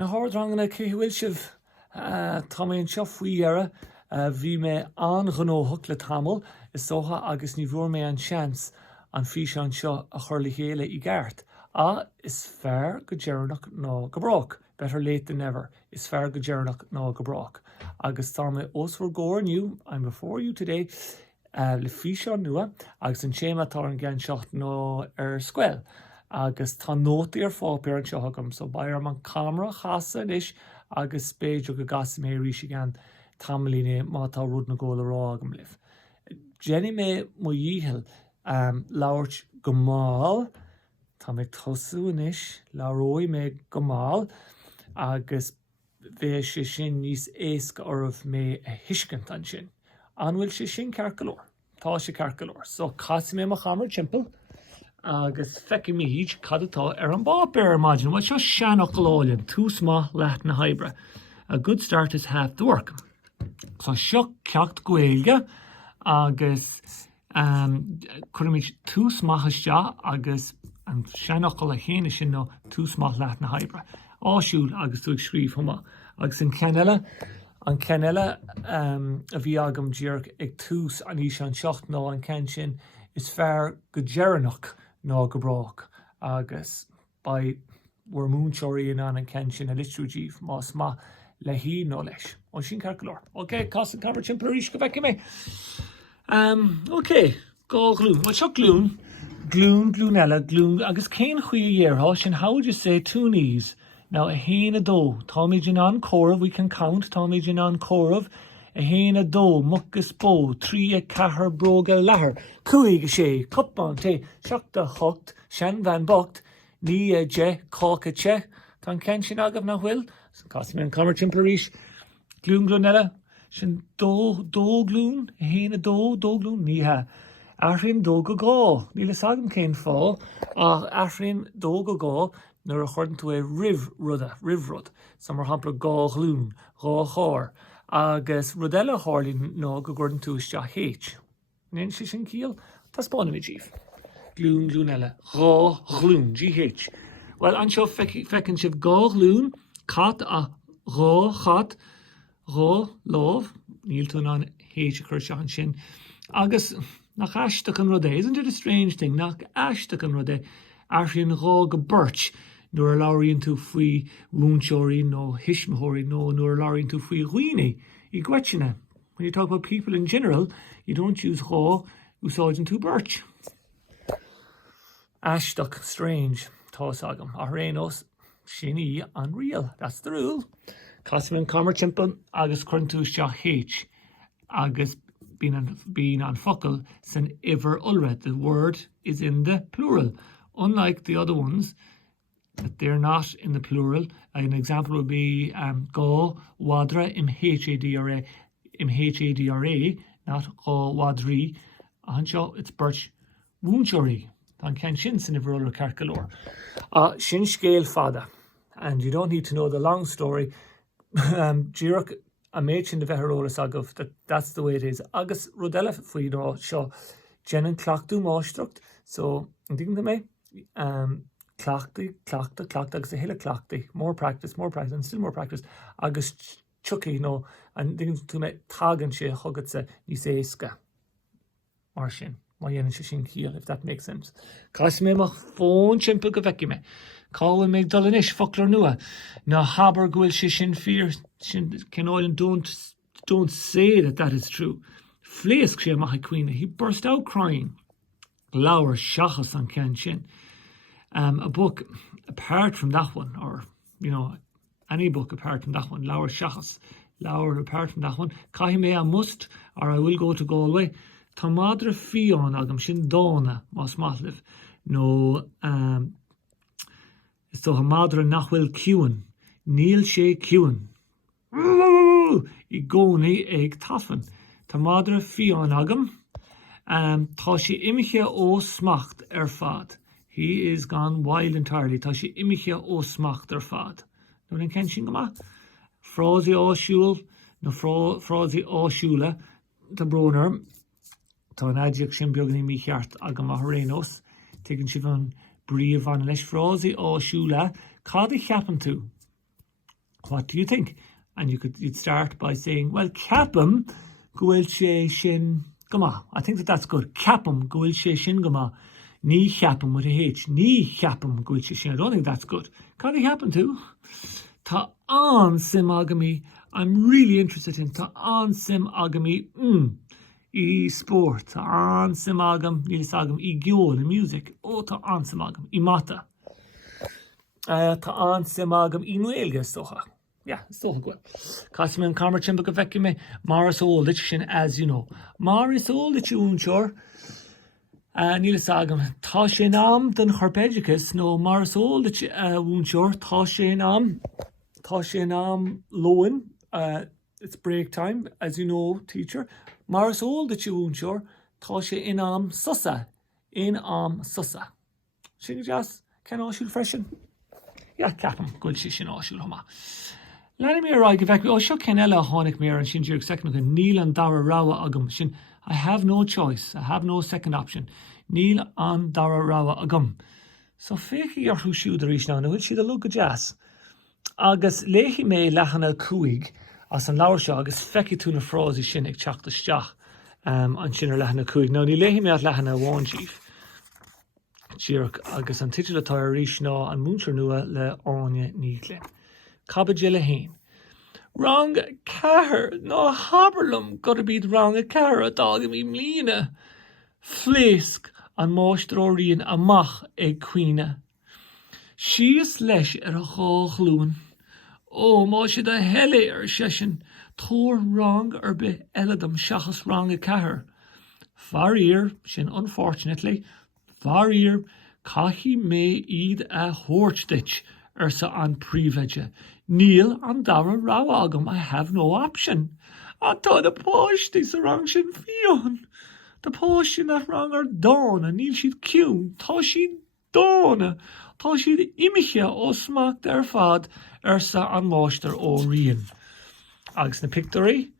Na hardranganna bhfuil sibh tá mé an seo faoi dhearra bhí mé an-ghonóthach le tamil is dócha agus ní bhfuair mé an seans an fís an seo a chur le chéile I gceart. Is fearr go deireanach ná go brach. Better late than never. Is fearr go deireanach ná go brach. Agus tá mé osfar góir nniu, I'm before you today, le fís an nua, agus an Téama tá an gceann seacht nó Scoil. Agus tá nótaí fápéir an seo agam, so bair an camera chasa inis agus spéidir go gas mé ríis gan tamlíne má tá rud na ggóla rá agam libh. Jenny mé mo dhíhil labhairt go máil, tá mé tosú inis, labhrói mé go máil, agus bheith sé sin níos éasca ormh mé a thuiscint an sin. Anhfuil sé sin ceart go leor. Tá sé ceart go leor. So cas mé mo chamar timpeall, agus feici mé híd cad atá an bápéir imagine, well seo seanach go láilinn, tús má leat na habre. A good start is half the work. So seo ceacht Gaeilge, agus chuirmid tús maithiste agus an seanach go le chéine sin nó tús má leat na habre. Áisiúil agus tú ag scríomh thuma. Agus an ceanile a bhí agam díreach ag tús an ís an seacht nó an ceann sin is fearr go deireanach ná go brach. Agus ba bhuair múnseirí in an ceann sin a litúidíh más má le hí nó leis. Ó sin ceart go leor. Ok, cas an camar timpeall arís go bheice mé. Ok, gá glún. Well seo glún, glúnella, glún, agus cén chuí dhéartha sin how would you say two knees? Now a héin a dó, tá méid in an chorah, we can count, tá méid in an chorah, a héin a dó, mucgus bó, trí a cahar bróga lehar, cuaig a sé, cupán té, seachta hocht, sean van bocht, ní a je, cóc a che, tá ceann sin agam na bhfuil, cas mé an camar timpeall arís, glúnella, sin dó glún, a héin a dó glún, ní ha. Aithríonn dó go gá, ní le sagam cén fá, ach aithríonn dó go gá, nuair a chuirn tú é ribhrud, sa mar hampla gá glún, gá chóir, agus rudella hálín nó go gcuirn tú isteach héit. Níon si sin cíal? Tá spána mé díobh. Glúnella, gá glún, GH. Well, an seo fecinn sibh gá glún, cat a gá chat, gá lámh, níl tú ná héit a chuir seach an sin, agus nach aisteach an rudé. Isn't it a strange thing? Nach aisteach an rudé, aithríonn gá go beirt, nuair a labhraíonn tú faoi múnseirí nó hismóirí nó nuair a labhraíonn tú faoi dhaoine I gcuideanna. When you talk about people in general, you don't use gá úsáideann tú beirt. Aisteach, strange, tás agam. A rénos, sin í an real. That's the rule. Cas an camar timpeall agus chuirn tú isteach héit, agus being on focal san iver ulred. The word is in the plural. Unlike the other ones, that they're not in the plural. An example would be gá wadra im HADRA, not gá wadri. Anseo, it's birch múnseirí. Tan ceann sin san iver ulred ceart go leor. Sin scéal fada. And you don't need to know the long story. Díreach a méid sin de bheitthrólas agah, that's the way it is. Agus rudella faoi nó seo jean clachtú máistrucht, so an dignta mé clachtaí, agus a héile clachtaí, more practice, and still more practice, agus chucaí nó an dignta mé tagann sé chugad sa níos éasca. Mar sin, má dhéanann sé sin cíal, if that makes sense. Cas mé mar fón timpeall go bheici mé. Cáil méid dul inis focair nua. Ná habar gohfuil sé sin fear, sin Ceanáil, don't say that is true. Phléasc sé amach cuioine. He burst out crying. Leabhar seachas an ceann sin. A book apart from that one, or any book apart from that one, leabhar seachas. Leabhar apart from that one. Caithfidh mé a must, or I will go to Galway. Tá madra fián agam sin dána más maithliv. No so ha madra nachhfuil ciúin, níl sé ciúin. I gcónaí ag tafan. Tá madra fián agam, tá sé imiche ó smacht fad. He is gone wild entirely. Tá sé imiche ó smacht fad. Nó an ceann sin go maith? Frásaí áisiúil, nó frásaí áisiúla, tá brónar, tá an aideach sin beagnaí mí cheart agam a rénos, tuigeann si bhan bríomh an leis frásaí áisiúla, cad a cheapan tú? What do you think? And you'd start by saying, well, Capam Gaeilge Shin Gama. I think that's good. Capam Gaeilge Shin Gama. Ní Capam with a H. Ní Capam Gaeilge Shin. I don't think that's good. Can it happen too? Tá an sim agami. I'm really interested in tá an sim agami. I sport. Tá an sim agam. Níl agam. I gyol. I music. Oh, tá an sim agam. I mata. Tá an sim agam. I nuelge socha. Yeah, it's still good. Cosme and Carmer Chimba Gavekime, Morris Old Shin, as you know. Morris Old Unchor. Níl sagam. Tá sé nam den Harpegicus, no Morris Old Unchor. Tá sé nam Lowen. It's break time, as you know, teacher. Morris Old Unchor. Tá sé inam sussa. Inam sussa. Shin jas, can ashul freshen? Yeah, Capam, good shin ashul homa. Lenny me right back. Oh, sure, Kenella Honik Mir and Shinjir second Neil and Dara Rawa Agum. Shin, I have no choice. I have no second option. Neil and Dara Rawa Agum. So fake your who shoe the reach now. Now, which she the look of jazz. Agus lehi me lachana kuig. As an laursha agus feki tuna frozi shinnik chak the stach. On shinner lachana kuig. Now, ni lehi me at lachana one chief. Chirk agus an titular tire reach now and muncher nua le onye neatly. Cabajilla hain. Wrong car, no haberlum gotta be the wrong a car a dog me mlina. Flesk an mostrorin a mach eg queena. She is lesh a hoogloon. Oh, moshe the helle session. Tor wrong be eladum shachas wrong a car. Varir, shin unfortunately, varir, kahi me eid a horchditch. Ursa an priveja. Neil an Dara Rawagam, I have no option. I thought the posh this wrong shin fion. The posh in that wrong are dona, Neil she'd cune, Toshi dona, Toshi imicha o smack their fad, Ursa an moster o rien. Ags na pictory,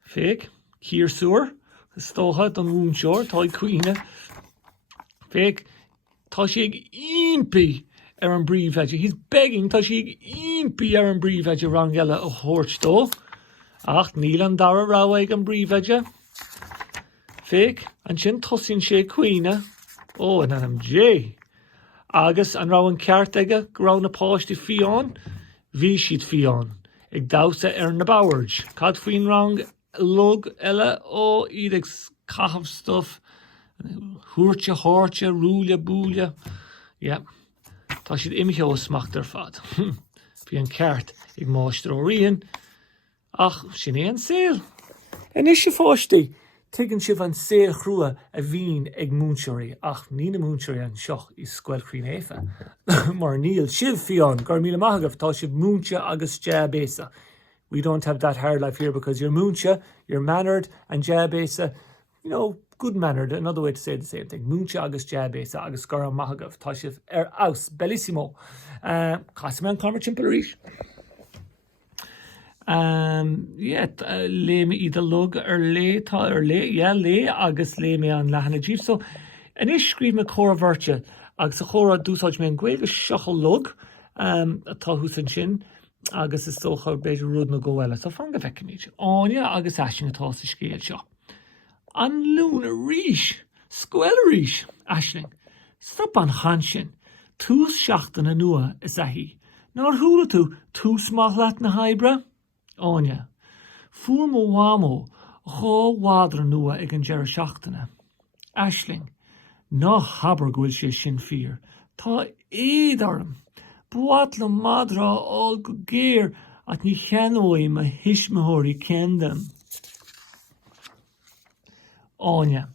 fake, here sewer, stoha don moonshore, toy queena, fake, Toshi impi. Aaron Brevedge. He's begging that she impi Aaron Brevedge rangella a horch do. Ach, Neil and Dara Raweg and Brevedge. Fake, and shin tossin she queena. Oh, and I'm J. Agus and Rowan Cartega, ground a posh di fion. Vi sheet fion. Ig dausa na bowerge. Cad fien wrong lug ella o edix cahav stuff. Hurtja, hortja, rulja, bulja. Yeah. Tá siad imiche ó smacht ar fad. Bhí an ceart ag máistir ó rian, ach sin é an saoil. En is sé fáistí, tuigeann sibh an saoil chrua a bhín ag múnseirí, ach ní na múnseirí an seoch I Scoil Chrín éfa. Mar níl sibh fion, gur míle maithagah tá sibh múnse agus jabésa. We don't have that hard life here because you're múnse, you're mannered, and jabésa, you know, good mannered, another way to say the same thing. Múnse agus jabésa agus gur an maithagah tá sibh aus, bellissimo. Casim an Carmer Chimpelrísh. Le me either lug le agus le me an lehana jeep. So an is scream me cora virtue agus a chora dúsáid me an Gaeilge seachal lug atá hús an sin agus is socha beidir rud na gohile. So fanga fecimid. Áine agus asing atá sa scéal seo. An lúna ríis, Scoil ríis, ashling. Stop an hanshin. Tús seachtain a nua is a hí. Nár húla tú tús maithleat na haibra? Áine. Fuair mo wamo, chó wadra nua ag an deir seachtainna. Ashling. Ná habar gúil sé sin fír. Tá édarm. Buatla madra all go géir at ní cheanói ma hismahóri kendam. Áine.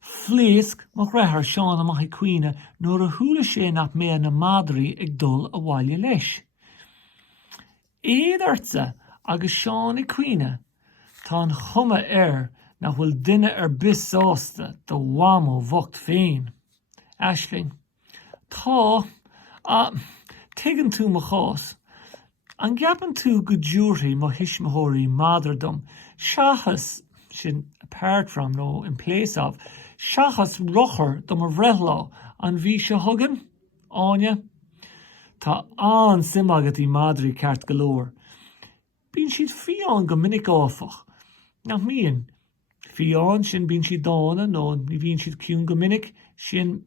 Fléasc mo rethar seán a maithí cuine nóair a thula sé nach mé na madraí ag dul a bhaile leis. Éidirtsa agus seán I cuine tá an chuma nach bhfuil duine bis sásta do wamo bhocht féin. Ashling. Tá tuigeann tú mo chás. An gapan tú go dúirtí mo hismahóirí madradom seachas sin apart from no in place of seachas rochar do mar bhreithlá an bhí se thugan, áine. Tá an sim agat í Madri ceart golóir. Bíonn siad fián go minic áfach. Nach míon, fián sin bíonn siad dána nó ní bhíonn siad ciún go minic sin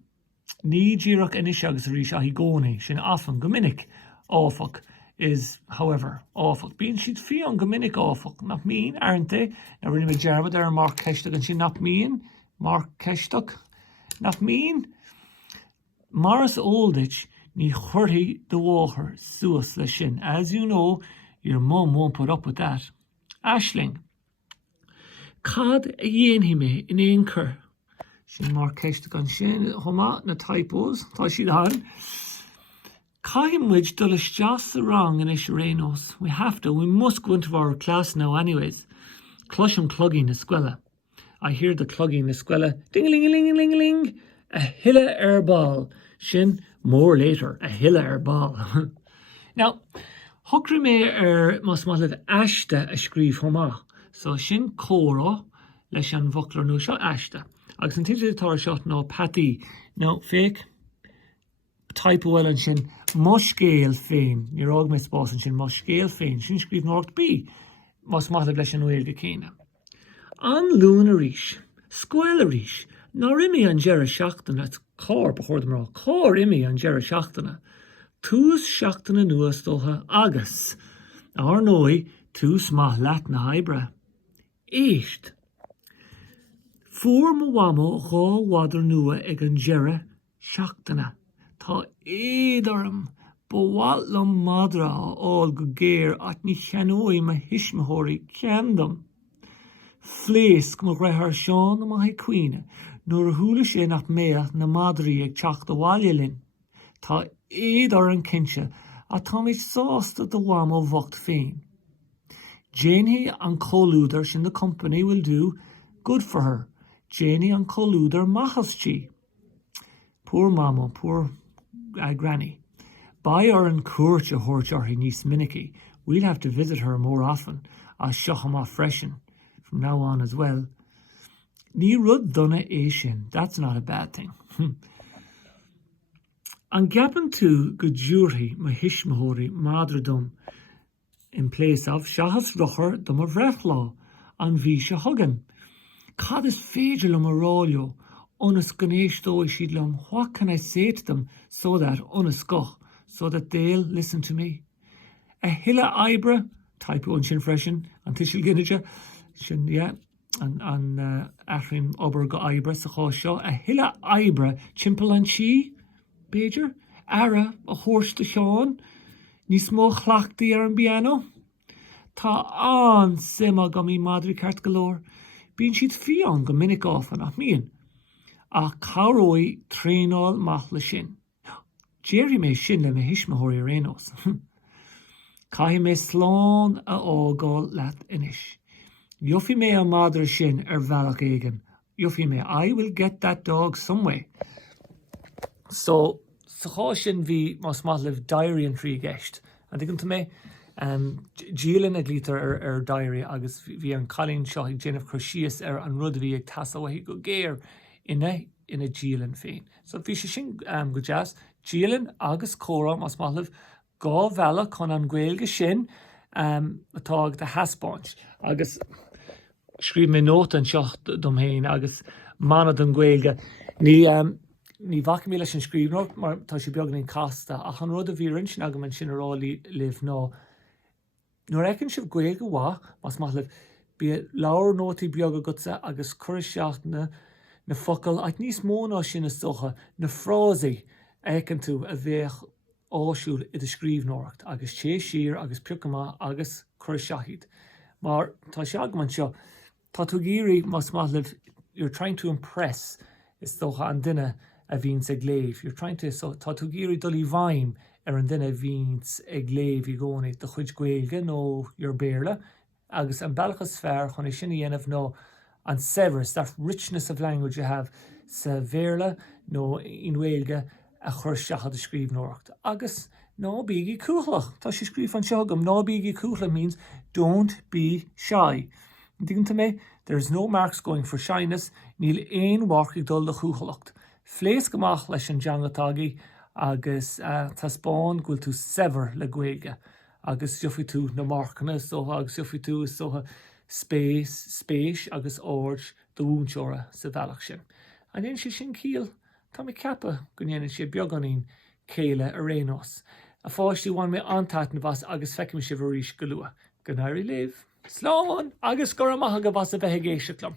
ní ddíreach inis agus arís a hí gcónaí sin afan go minic áfach is, however, áfach. Bíonn siad fián go minic áfach. Nach míon, airnta, na rinne me dearbad ar mar ceistach an sin nach míon, mar ceistach. Nach míon, Maris Olditch ní chuirtí do bháthar suas le sin. As you know, your mum won't put up with that. Aisling, cad a dhéanhí mé in éon cur. Sin mar ceiste gan sin, thoma na typos, tá siad an. Caithimid dul isteach the wrong in ish rénos. We must go into our class now anyways. Clusham clugging na scuile. I hear the clugging na scuile. Ding-a-ling-a-ling-a-ling-a-ling. A hilla ball. Sin, more later, a hilla ball. Now, Hogri mé mas live ashta a scríb thomá. So sin córa leis an bhoclar nó seo ashta. Agus an tíidir tá seo nó patí. No, fake. Typo well an sin moscéal féin. Ní rág mé spás an sin moscéal féin. Sin scríb nócht bí. Mas live leis an Gaeilge céine. An lún a ríis. Scoil a ríis. Ná imi an gera seachtainna. Cór bechór dem rá. Cór imi an gera seachtainna. Tús seachtainna nuas dótha agus. Ar nói tús maith leat na haibre. Éist. Fuair mo wamo gá wadar nua ag an gera seachtainna. Tá édarm bhhalam madra áil go géir at ní cheanói ma hismithóirí ceandam. Phléas go raithar seán am haid cuine, nuair a thula sé nach méach na madraí ag teacht a bhaile linn. Tá éadar an cinse a tá méid sásta do wamo bhacht féin. Janie an colúdar sin the company will do good for her. Janie an colúdar machastí. Poor mama, poor granny. By ar an cuairt a thuirt orthaí níos minicí. We'll have to visit her more often, as seacham á freisin, from now on as well. Ní rud donna é sin. That's not a bad thing. An gapan tú go dúirthaí ma hismithóirí madradum in place of seachas ruchar dom a bhreachlá an bhí se thugan. Cad is féidir lom a ráleo unas gnéistói siad lom. What can I say to them so that unas goch, so that they'll listen to me? A hilla ibre, typo an sin freisin, an tisil ginneja, sin, yeah, an achrin ober go ibre sa chá seo. A hilla ibre, chimpel an chi, Beiger, ara a horse de seán, ní smó chlachtaí ar an piano. Tá an sima go mí madri ceart golóir. Bíonn siad fián go minic áfan nach míon. A cabhrói tréáil maith le sin. Jéirí mé sin le na hismithóirí rénos. Caithfidh mé sláán a ágáil leat inis. Dheofaí mé an madra sin ar bhealach éigean. Dheofaí mé, I will get that dog some way. So, sa chá sin bhí mas live diary an trí gceist. A dtí mé, díalann a glítar ar diary agus bhí an cailín seo ag déanamh crusíos ar an rud a bhí ag tasamhaí go géir ina díalann féin. So bhí sé sin go jazz, díalann agus córa mas live gá bhealach chun an Gaeilge sin atá ag de haspáint. Agus scríb mé nóta an seo dom héin agus manad an Gaeilge. Ní bhac mí leis an scríbnót, mar tá sé beag in casta ach an rud a bhírann sin agam an sin arálaí libh ná. Nuair ecann sibh Gaeilge bhá, mas live bí leabhar nótaí beag agutsa agus cuireadh seachtainna na focail ag níos mó ná sin is socha na phrásaí écann tú a bheith áisiúil i do scríbhnóireacht agus té siar agus piocamá agus cuireadh seachaid. Mar tá sé agam an seo, tá tú géirí mas live, you're trying to impress is socha an duine a bhíns ag léamh. You're trying to, so tá tú géirí dul í bhaim ar an duine bhíns ag léamh I gcónaí do chuid Gaeilge nó your béarla agus an bealachas fearr chun é sin dhéanamh nó an severs, that richness of language you have sa bhéarla nó in Gaeilge a chur seachad a scríbhnóireacht. Agus ná bígí cúchlach. Tá sé scríb an seogam. Ná bígí cúchlach means don't be shy. Dígann mé, there's no marks going for shyness. Níl éon warch ag dul le chúchalacht. Phléas gomach leis an deangatágaí agus tá spáin gúil tú sever le Gaeilge agus sioffi tú na marcanna socha agus sioffi tú socha spéis agus áirt do únseora sa bhealach sin. An dhéanann sé sin cíal tá mé ceappa go dhéanann sé beaganín céile a rénos. A fáistí bhain mé antáit na bhas agus feicim sé bhríis go lua. Go nairí léamh. Slán agus go amach go bhas a bheith géise clum.